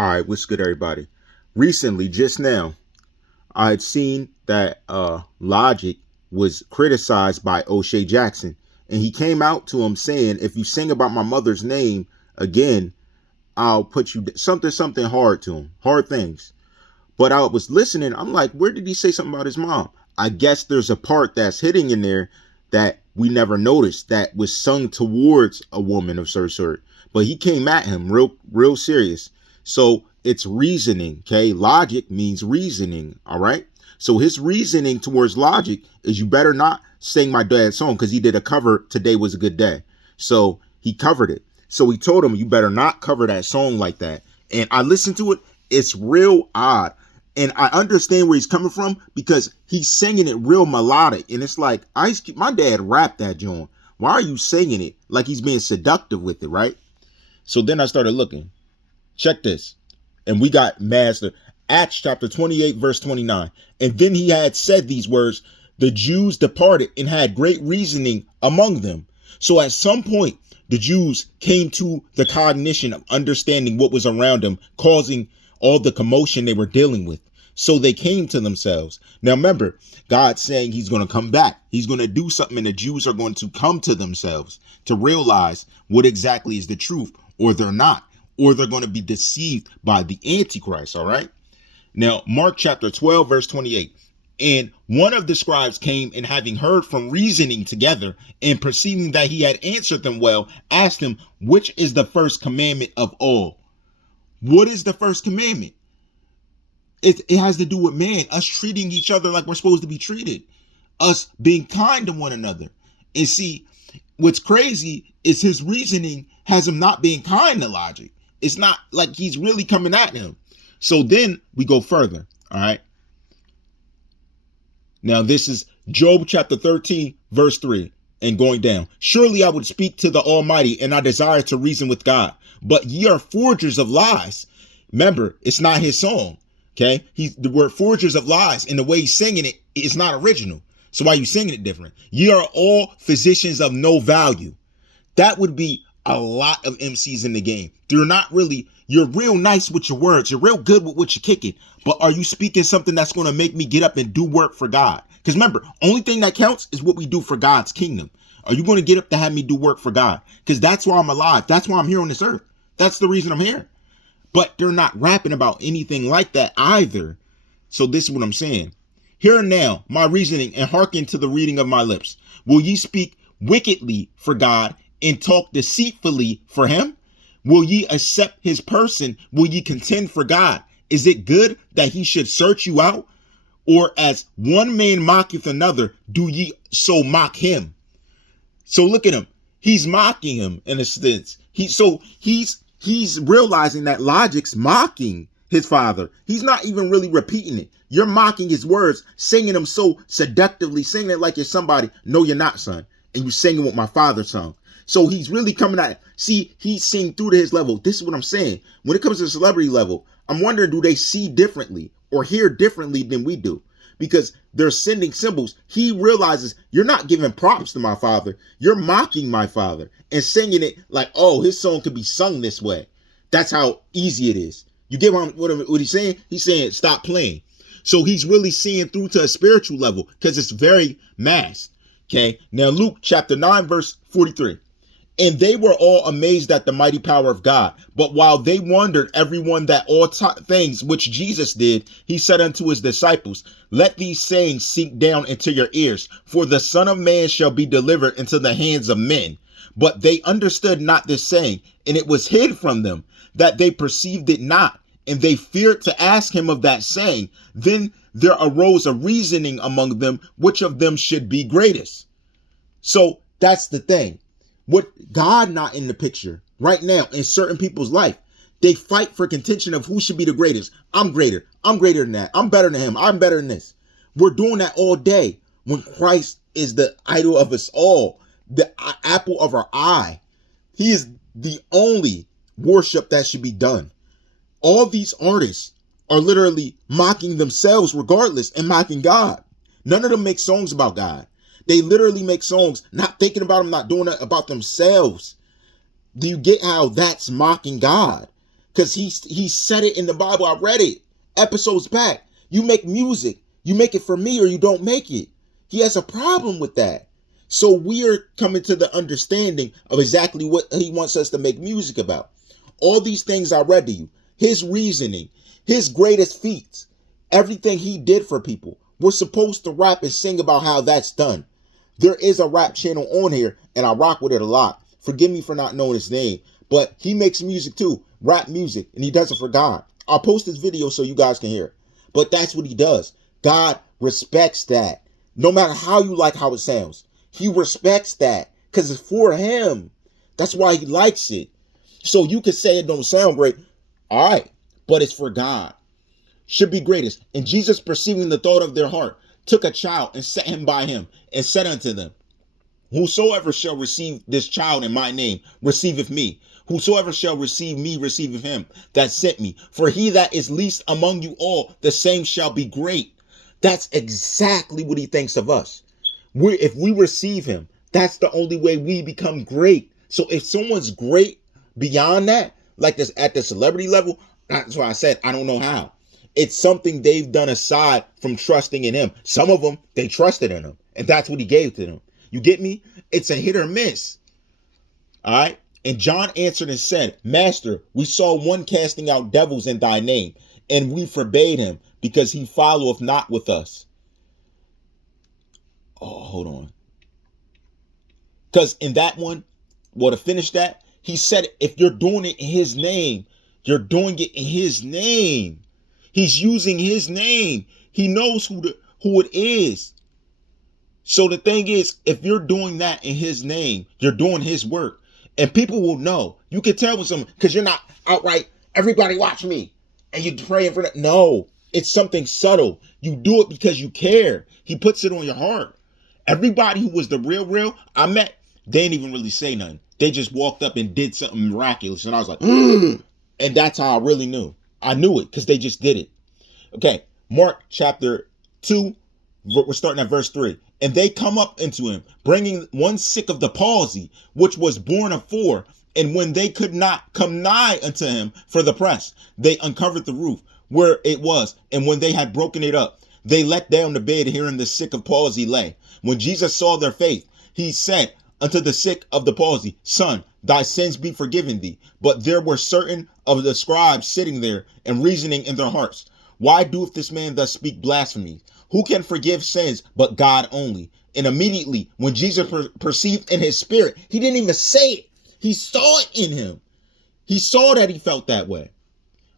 All right, what's good, everybody? Recently, just now, I had seen that Logic was criticized by O'Shea Jackson, and he came out to him saying, "If you sing about my mother's name again, I'll put you something hard to him, hard things." But I was listening. I'm like, where did he say something about his mom? I guess there's a part that's hitting in there that we never noticed that was sung towards a woman of some sort. But he came at him real serious. So it's reasoning, okay? Logic means reasoning, all right? So his reasoning towards Logic is you better not sing my dad's song because he did a cover, Today Was a Good Day. So he covered it. So he told him, you better not cover that song like that. And I listened to it. It's real odd. And I understand where he's coming from because he's singing it real melodic. And it's like, my dad rapped that joint. Why are you singing it like he's being seductive with it, right? So then I started looking. Check this. And we got Master Acts chapter 28, verse 29. And then he had said these words, the Jews departed and had great reasoning among them. So at some point, the Jews came to the cognition of understanding what was around them, causing all the commotion they were dealing with. So they came to themselves. Now remember, God's saying he's going to come back. He's going to do something, and the Jews are going to come to themselves to realize what exactly is the truth, or they're not, or they're going to be deceived by the Antichrist. All right. Now, Mark chapter 12, verse 28. And one of the scribes came, and having heard from reasoning together and perceiving that he had answered them well, asked him, which is the first commandment of all? What is the first commandment? It has to do with man, us treating each other like we're supposed to be treated, us being kind to one another. And see, what's crazy is his reasoning has him not being kind to Logic. It's not like he's really coming at him. So then we go further. All right. Now this is Job chapter 13, verse 3, and going down. Surely I would speak to the Almighty, and I desire to reason with God. But ye are forgers of lies. Remember, it's not his song. Okay, the word forgers of lies, and the way he's singing it is not original. So why are you singing it different? Ye are all physicians of no value. That would be a lot of MCs in the game. You're real nice with your words. You're real good with what you're kicking. But are you speaking something that's going to make me get up and do work for God? Because remember, only thing that counts is what we do for God's kingdom. Are you going to get up to have me do work for God? Because that's why I'm alive. That's why I'm here on this earth. That's the reason I'm here. But they're not rapping about anything like that either. So this is what I'm saying. Hear now my reasoning, and hearken to the reading of my lips. Will ye speak wickedly for God and talk deceitfully for him? Will ye accept his person? Will ye contend for God? Is it good that he should search you out? Or as one man mocketh another, do ye so mock him? So look at him. He's mocking him in a sense. He's realizing that Logic's mocking his father. He's not even really repeating it. You're mocking his words, singing them so seductively, singing it like you're somebody. No, you're not, son. And you're singing what my father sung. So he's really coming at, see, he's seeing through to his level. This is what I'm saying. When it comes to the celebrity level, I'm wondering, do they see differently or hear differently than we do? Because they're sending symbols. He realizes you're not giving props to my father. You're mocking my father and singing it like, oh, his song could be sung this way. That's how easy it is. You get what he's saying? He's saying, stop playing. So he's really seeing through to a spiritual level because it's very masked. Okay. Now, Luke chapter 9, verse 43. And they were all amazed at the mighty power of God. But while they wondered, everyone, that all things which Jesus did, he said unto his disciples, let these sayings sink down into your ears, for the Son of Man shall be delivered into the hands of men. But they understood not this saying, and it was hid from them, that they perceived it not, and they feared to ask him of that saying. Then there arose a reasoning among them, which of them should be greatest. So that's the thing. What God not in the picture right now in certain people's life, they fight for contention of who should be the greatest. I'm greater. I'm greater than that. I'm better than him. I'm better than this. We're doing that all day when Christ is the idol of us all, the apple of our eye. He is the only worship that should be done. All these artists are literally mocking themselves regardless and mocking God. None of them make songs about God. They literally make songs not thinking about them, not doing it about themselves. Do you get how that's mocking God? Because he said it in the Bible. I read it episodes back. You make music. You make it for me or you don't make it. He has a problem with that. So we're coming to the understanding of exactly what he wants us to make music about. All these things I read to you, his reasoning, his greatest feats, everything he did for people. We're supposed to rap and sing about how that's done. There is a rap channel on here and I rock with it a lot. Forgive me for not knowing his name, but he makes music too, rap music, and he does it for God. I'll post this video so you guys can hear it. But that's what he does. God respects that. No matter how you like how it sounds, he respects that because it's for him. That's why he likes it. So you could say it don't sound great. All right, but it's for God. Should be greatest. And Jesus, perceiving the thought of their heart, took a child and set him by him and said unto them, whosoever shall receive this child in my name, receiveth me. Whosoever shall receive me, receiveth him that sent me. For he that is least among you all, the same shall be great. That's exactly what he thinks of us. If we receive him, that's the only way we become great. So if someone's great beyond that, like this at the celebrity level, that's why I said I don't know how. It's something they've done aside from trusting in him. Some of them, they trusted in him, and that's what he gave to them. You get me? It's a hit or miss. All right. And John answered and said, Master, we saw one casting out devils in thy name, and we forbade him because he followeth not with us. Oh, hold on. Because in that one, well, to finish that, he said, if you're doing it in his name, you're doing it in his name. He's using his name. He knows who it is. So the thing is, if you're doing that in his name, you're doing his work. And people will know. You can tell with someone, because you're not outright, everybody watch me. And you're praying for that. No, it's something subtle. You do it because you care. He puts it on your heart. Everybody who was the real I met, they didn't even really say nothing. They just walked up and did something miraculous. And I was like, and that's how I really knew. I knew it because they just did it. Okay, Mark chapter 2, we're starting at verse 3. And they come up into him, bringing one sick of the palsy, which was born of 4. And when they could not come nigh unto him for the press, they uncovered the roof where it was. And when they had broken it up, they let down the bed herein the sick of palsy lay. When Jesus saw their faith, he said unto the sick of the palsy, Son, thy sins be forgiven thee. But there were certain of the scribes sitting there and reasoning in their hearts, why doeth this man thus speak blasphemy? Who can forgive sins but God only? And immediately when Jesus perceived in his spirit, he didn't even say it. He saw it in him. He saw that he felt that way.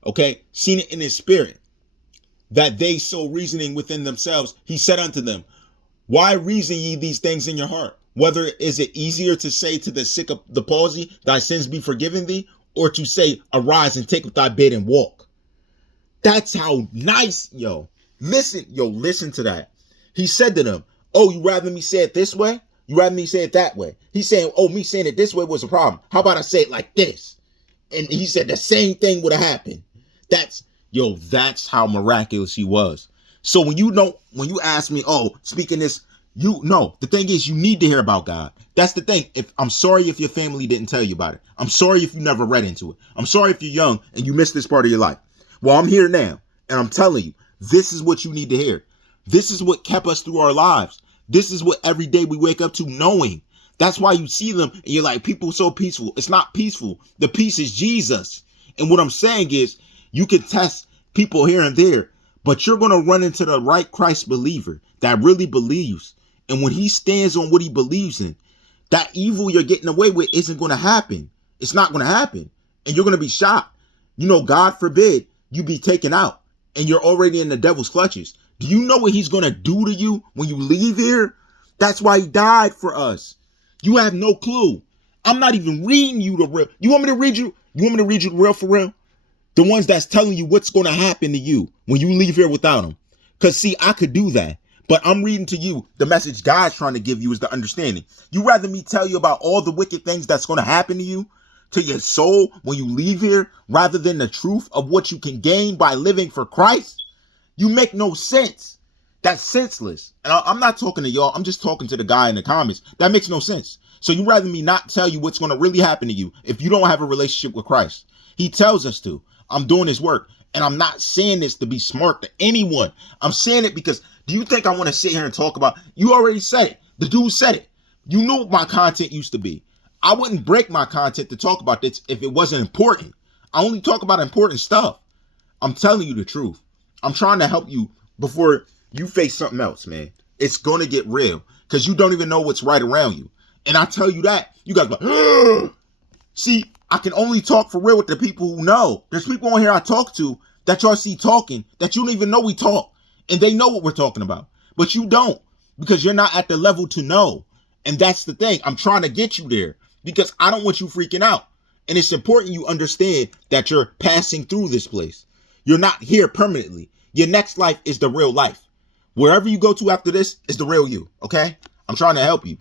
Okay, seen it in his spirit. That they so reasoning within themselves, he said unto them, why reason ye these things in your heart? Whether is it easier to say to the sick of the palsy, thy sins be forgiven thee, or to say, arise and take up thy bed and walk? That's how nice, listen to that. He said to them, oh, you rather me say it this way? You rather me say it that way? He's saying, oh, me saying it this way was a problem. How about I say it like this? And he said the same thing would have happened. That's how miraculous he was. So when you ask me, oh, speaking this, the thing is, you need to hear about God. That's the thing. I'm sorry if your family didn't tell you about it. I'm sorry if you never read into it. I'm sorry if you're young and you missed this part of your life. Well, I'm here now, and I'm telling you, this is what you need to hear. This is what kept us through our lives. This is what every day we wake up to knowing. That's why you see them and you're like, people so peaceful. It's not peaceful. The peace is Jesus. And what I'm saying is, you can test people here and there, but you're going to run into the right Christ believer that really believes. And when he stands on what he believes in, that evil you're getting away with isn't going to happen. It's not going to happen. And you're going to be shocked. God forbid you be taken out and you're already in the devil's clutches. Do you know what he's going to do to you when you leave here? That's why he died for us. You have no clue. I'm not even reading you the real. You want me to read you? You want me to read you the real for real? The ones that's telling you what's going to happen to you when you leave here without him. Because see, I could do that. But I'm reading to you the message God's trying to give you is the understanding. You rather me tell you about all the wicked things that's going to happen to you, to your soul when you leave here, rather than the truth of what you can gain by living for Christ? You make no sense. That's senseless. And I'm not talking to y'all. I'm just talking to the guy in the comments. That makes no sense. So you rather me not tell you what's going to really happen to you if you don't have a relationship with Christ. He tells us to. I'm doing his work. And I'm not saying this to be smart to anyone. I'm saying it because do you think I want to sit here and talk about, you already said it. The dude said it. You knew what my content used to be. I wouldn't break my content to talk about this if it wasn't important. I only talk about important stuff. I'm telling you the truth. I'm trying to help you before you face something else, man. It's going to get real because you don't even know what's right around you. And I tell you that, you guys go, see, I can only talk for real with the people who know. There's people on here I talk to that y'all see talking that you don't even know we talk. And they know what we're talking about. But you don't because you're not at the level to know. And that's the thing. I'm trying to get you there because I don't want you freaking out. And it's important you understand that you're passing through this place. You're not here permanently. Your next life is the real life. Wherever you go to after this is the real you. Okay? I'm trying to help you,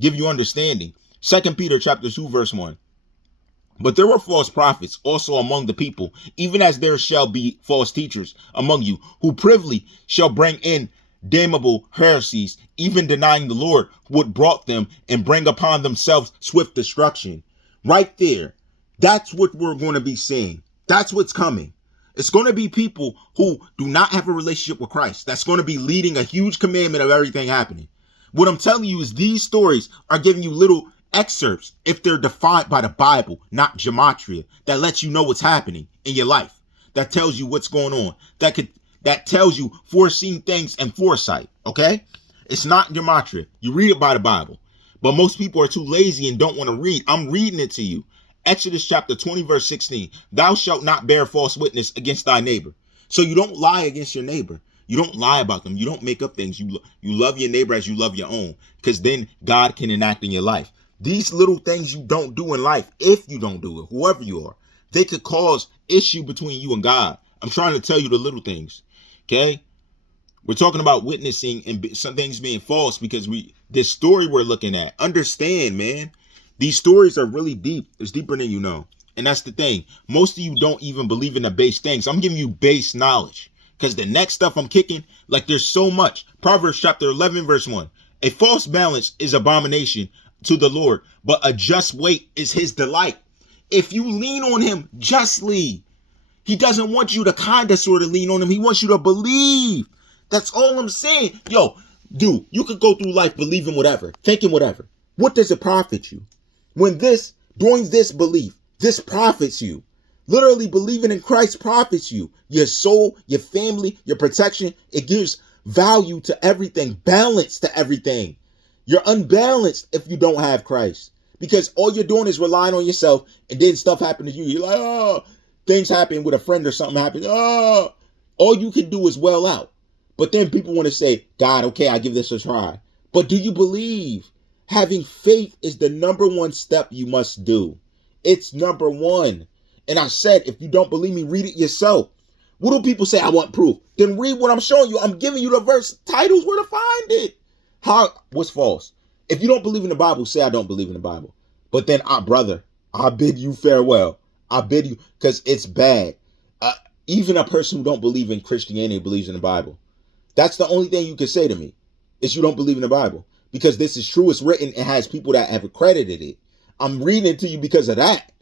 give you understanding. 2 Peter chapter 2, verse 1. But there were false prophets also among the people, even as there shall be false teachers among you, who privily shall bring in damnable heresies, even denying the Lord who had brought them, and bring upon themselves swift destruction. Right there. That's what we're going to be seeing. That's what's coming. It's going to be people who do not have a relationship with Christ. That's going to be leading a huge commandment of everything happening. What I'm telling you is these stories are giving you little excerpts, if they're defined by the Bible, not gematria, that lets you know what's happening in your life, that tells you what's going on, that tells you foreseen things and foresight. Okay? It's not gematria. You read it by the Bible. But most people are too lazy and don't want to read. I'm reading it to you. Exodus chapter 20, verse 16. Thou shalt not bear false witness against thy neighbor. So you don't lie against your neighbor. You don't lie about them. You don't make up things. You love your neighbor as you love your own, because then God can enact in your life. These little things you don't do in life, if you don't do it, whoever you are, they could cause issue between you and God. I'm trying to tell you the little things. Okay? We're talking about witnessing and some things being false because this story we're looking at. Understand, man. These stories are really deep. It's deeper than you know. And that's the thing. Most of you don't even believe in the base things. I'm giving you base knowledge. Because the next stuff I'm kicking, like there's so much. Proverbs chapter 11, verse 1. A false balance is abomination to the Lord, but a just weight is his delight. If you lean on him justly, he doesn't want you to kind of sort of lean on him. He wants you to believe. That's all I'm saying. Yo, dude, you could go through life believing whatever, thinking whatever. What does it profit you? When doing this belief, this profits you. Literally believing in Christ profits you. Your soul, your family, your protection. It gives value to everything, balance to everything. You're unbalanced if you don't have Christ, because all you're doing is relying on yourself, and then stuff happens to you. You're like, oh, things happen with a friend or something happens. Oh, all you can do is well out. But then people want to say, God, okay, I give this a try. But do you believe? Having faith is the number one step you must do. It's number one. And I said, if you don't believe me, read it yourself. What do people say? I want proof. Then read what I'm showing you. I'm giving you the verse titles where to find it. What's false? If you don't believe in the Bible, say I don't believe in the Bible. But then, brother, I bid you farewell. I bid you, because it's bad. Even a person who don't believe in Christianity believes in the Bible. That's the only thing you can say to me, is you don't believe in the Bible. Because this is true. It's written. It has people that have accredited it. I'm reading it to you because of that.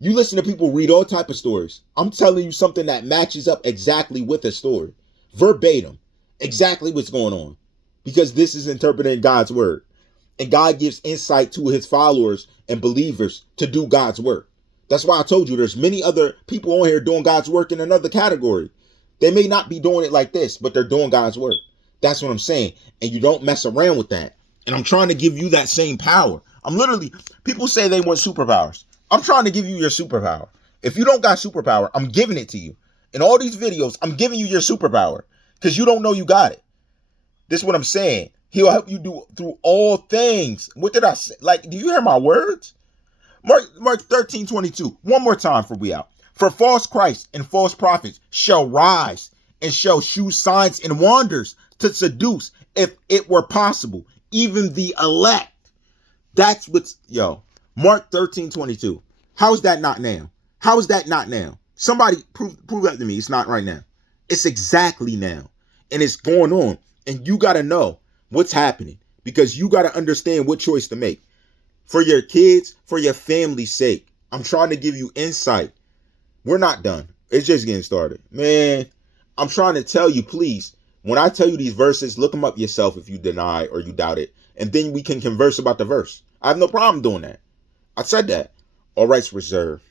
You listen to people read all type of stories. I'm telling you something that matches up exactly with a story. Verbatim. Exactly what's going on. Because this is interpreting God's word. And God gives insight to his followers and believers to do God's work. That's why I told you there's many other people on here doing God's work in another category. They may not be doing it like this, but they're doing God's work. That's what I'm saying. And you don't mess around with that. And I'm trying to give you that same power. People say they want superpowers. I'm trying to give you your superpower. If you don't got superpower, I'm giving it to you. In all these videos, I'm giving you your superpower because you don't know you got it. This is what I'm saying. He'll help you do through all things. What did I say? Like, do you hear my words? Mark 13:22. One more time for we out. For false Christs and false prophets shall rise and shall shew signs and wonders to seduce, if it were possible, even the elect. That's what's, Mark 13:22. How is that not now? How is that not now? Somebody prove that to me. It's not right now. It's exactly now. And it's going on. And you got to know what's happening, because you got to understand what choice to make. For your kids, for your family's sake. I'm trying to give you insight. We're not done. It's just getting started. Man, I'm trying to tell you, please, when I tell you these verses, look them up yourself if you deny or you doubt it. And then we can converse about the verse. I have no problem doing that. I said that. All rights reserved.